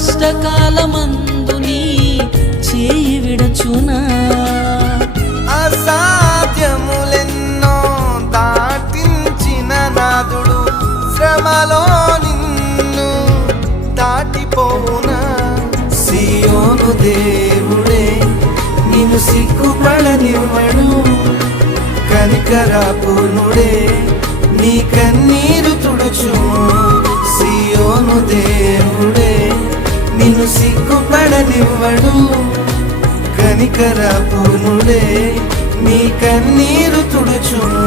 కష్టకాలమందు నీ చేయి విడచునా అసాధ్యములెన్నో దాటించిన నాదుడు శ్రమలో నిన్ను దాటిపోవునా సియోను దేవుడే నిన్ను సిగ్గుపడనివ్వడు కనికరాపూర్ణుడే నీ కన్నీరు తుడుచుము సియోను దేవుడే నిన్ను సిగ్గుపడనివ్వడు కనికరాపూర్ణుడే నీ కన్నీరు తుడుచుము